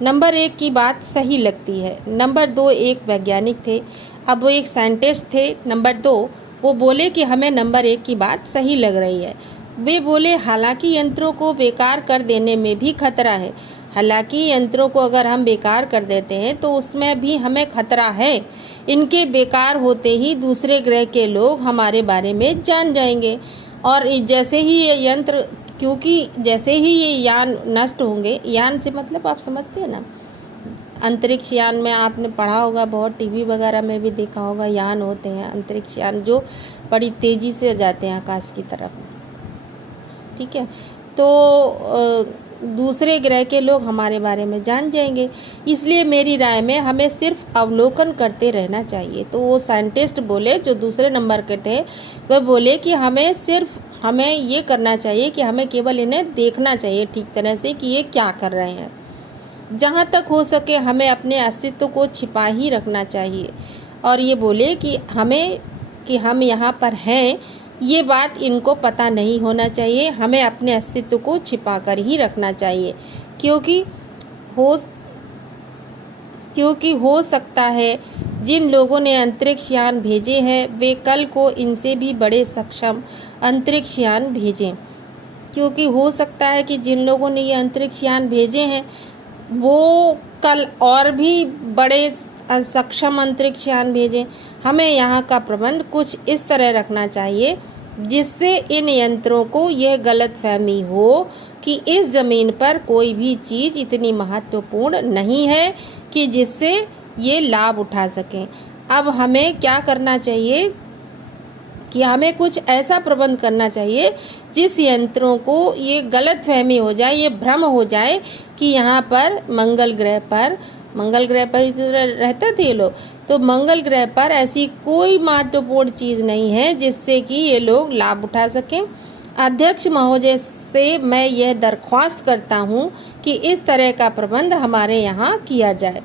Number 1 की बात सही लगती है। नंबर 2 एक वैज्ञानिक थे, अब वो एक साइंटिस्ट थे। नंबर 2 वो बोले कि हमें नंबर 1 की बात सही लग रही है। वे बोले हालांकि यंत्रों को बेकार कर देने में भी खतरा है। हालांकि यंत्रों को अगर हम बेकार कर देते हैं तो उसमें भी हमें खतरा है। इनके बेकार होते ही दूसरे ग्रह के लोग हमारे बारे में जान जाएंगे और जैसे ही ये यंत्र, क्योंकि जैसे ही ये यान नष्ट होंगे, यान से मतलब आप समझते हैं ना, अंतरिक्ष यान में आपने पढ़ा होगा, बहुत टीवी वगैरह में भी देखा होगा, यान होते हैं अंतरिक्ष यान जो बड़ी तेज़ी से जाते हैं आकाश की तरफ। ठीक है, तो दूसरे ग्रह के लोग हमारे बारे में जान जाएंगे, इसलिए मेरी राय में हमें सिर्फ अवलोकन करते रहना चाहिए। तो वो साइंटिस्ट बोले, जो दूसरे नंबर के थे, वह बोले कि हमें ये करना चाहिए कि हमें केवल इन्हें देखना चाहिए ठीक तरह से कि ये क्या कर रहे हैं। जहाँ तक हो सके हमें अपने अस्तित्व को छिपा ही रखना चाहिए। और ये बोले कि हम यहाँ पर हैं, ये बात इनको पता नहीं होना चाहिए। हमें अपने अस्तित्व को छिपा कर ही रखना चाहिए, क्योंकि हो सकता है जिन लोगों ने अंतरिक्ष यान भेजे हैं वे कल को इनसे भी बड़े सक्षम अंतरिक्ष यान भेजें। क्योंकि हो सकता है कि जिन लोगों ने ये अंतरिक्ष यान भेजे हैं वो कल और भी बड़े सक्षम अंतरिक्ष यान भेजें। हमें यहाँ का प्रबंध कुछ इस तरह रखना चाहिए जिससे इन यंत्रों को यह गलतफहमी हो कि इस ज़मीन पर कोई भी चीज़ इतनी महत्वपूर्ण नहीं है कि जिससे ये लाभ उठा सकें। अब हमें क्या करना चाहिए कि हमें कुछ ऐसा प्रबंध करना चाहिए जिस यंत्रों को ये गलतफहमी हो जाए, ये भ्रम हो जाए कि यहाँ पर मंगल ग्रह पर ही तो रहते थे ये लोग, तो मंगल ग्रह पर ऐसी कोई महत्वपूर्ण चीज़ नहीं है जिससे कि ये लोग लाभ उठा सकें। अध्यक्ष महोदय से मैं यह दरख्वास्त करता हूँ कि इस तरह का प्रबंध हमारे यहाँ किया जाए।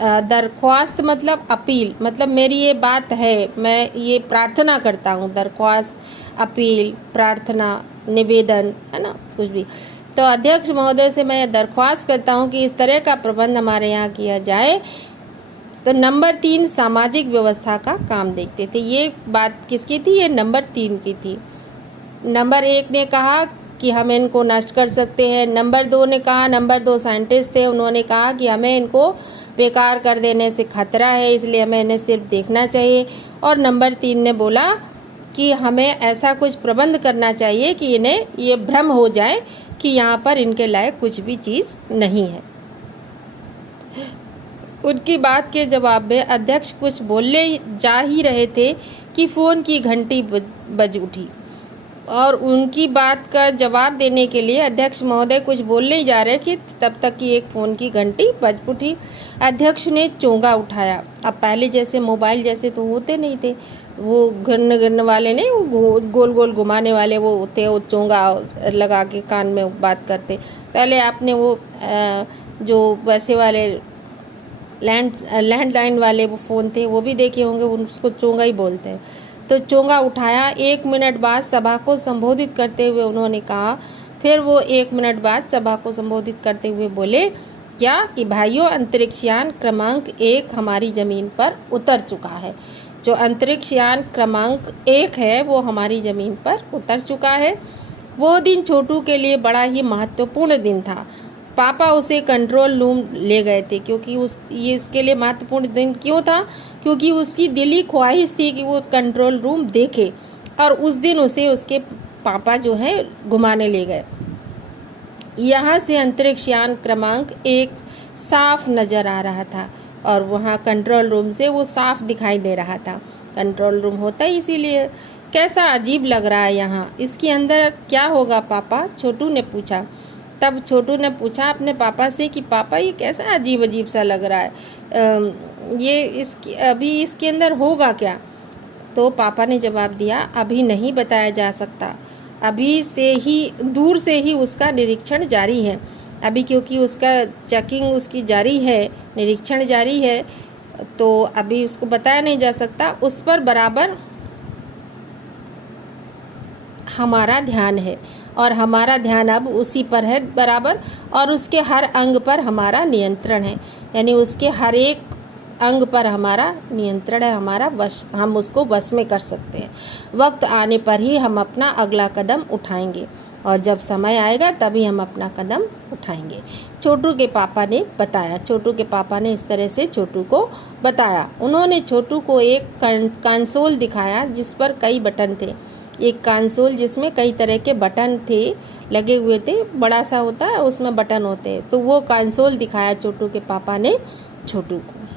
दरख्वास्त मतलब अपील, मतलब मेरी ये बात है, मैं ये प्रार्थना करता हूँ। दरख्वास्त, अपील, प्रार्थना, निवेदन, है ना, कुछ भी। तो अध्यक्ष महोदय से मैं दरख्वास्त करता हूँ कि इस तरह का प्रबंध हमारे यहाँ किया जाए। तो नंबर 3 सामाजिक व्यवस्था का काम देखते थे। ये बात किसकी थी? ये नंबर 3 की थी। नंबर 1 ने कहा कि हम इनको नष्ट कर सकते हैं। नंबर 2 ने कहा, नंबर 2 साइंटिस्ट थे, उन्होंने कहा कि हमें इनको बेकार कर देने से खतरा है, इसलिए हमें इन्हें सिर्फ देखना चाहिए। और नंबर 3 ने बोला कि हमें ऐसा कुछ प्रबंध करना चाहिए कि इन्हें ये भ्रम हो जाए कि यहाँ पर इनके लायक कुछ भी चीज़ नहीं है। उनकी बात के जवाब में अध्यक्ष कुछ बोलने जा ही रहे थे कि फ़ोन की घंटी बज उठी और उनकी बात का जवाब देने के लिए अध्यक्ष महोदय कुछ बोलने ही जा रहे कि तब तक कि एक फ़ोन की घंटी बज उठी। अध्यक्ष ने चोंगा उठाया। अब पहले जैसे मोबाइल जैसे तो होते नहीं थे, वो घिरने वाले नहीं, वो गोल गोल घुमाने वाले वो होते, वो चोंगा लगा के कान में बात करते। पहले आपने वो जो वैसे वाले लैंडलाइन वाले वो फ़ोन थे वो भी देखे होंगे, उसको चोंगा ही बोलते हैं। तो चोंगा उठाया। 1 मिनट बाद सभा को संबोधित करते हुए उन्होंने कहा, फिर वो 1 मिनट बाद सभा को संबोधित करते हुए बोले क्या कि भाइयों, अंतरिक्ष यान क्रमांक 1 हमारी ज़मीन पर उतर चुका है। जो अंतरिक्ष यान क्रमांक 1 है वो हमारी ज़मीन पर उतर चुका है। वो दिन छोटू के लिए बड़ा ही महत्वपूर्ण दिन था। पापा उसे कंट्रोल रूम ले गए थे, क्योंकि ये इसके लिए महत्वपूर्ण दिन क्यों था? क्योंकि उसकी दिली ख्वाहिश थी कि वो कंट्रोल रूम देखे, और उस दिन उसे उसके पापा जो है घुमाने ले गए। यहाँ से अंतरिक्ष यान क्रमांक 1 साफ नज़र आ रहा था और वहाँ कंट्रोल रूम से वो साफ दिखाई दे रहा था। कंट्रोल रूम होता ही इसीलिए। कैसा अजीब लग रहा है यहाँ, इसके अंदर क्या होगा पापा? छोटू ने पूछा। तब छोटू ने पूछा अपने पापा से कि पापा ये कैसा अजीब अजीब सा लग रहा है, अभी इसके अंदर होगा क्या? तो पापा ने जवाब दिया, अभी नहीं बताया जा सकता, अभी से ही दूर से ही उसका निरीक्षण जारी है अभी, क्योंकि उसका चेकिंग उसकी जारी है, निरीक्षण जारी है, तो अभी उसको बताया नहीं जा सकता। उस पर बराबर हमारा ध्यान है और हमारा ध्यान अब उसी पर है बराबर, और उसके हर अंग पर हमारा नियंत्रण है, यानी उसके हर एक अंग पर हमारा नियंत्रण है, हमारा वश, हम उसको वश में कर सकते हैं। वक्त आने पर ही हम अपना अगला कदम उठाएंगे, और जब समय आएगा तभी हम अपना कदम उठाएंगे। छोटू के पापा ने बताया। छोटू के पापा ने इस तरह से छोटू को बताया। उन्होंने छोटू को एक कंसोल दिखाया जिस पर कई बटन थे। एक कंसोल जिसमें कई तरह के बटन थे, लगे हुए थे, बड़ा सा होता है, उसमें बटन होते हैं। तो वो कंसोल दिखाया छोटू के पापा ने छोटू को।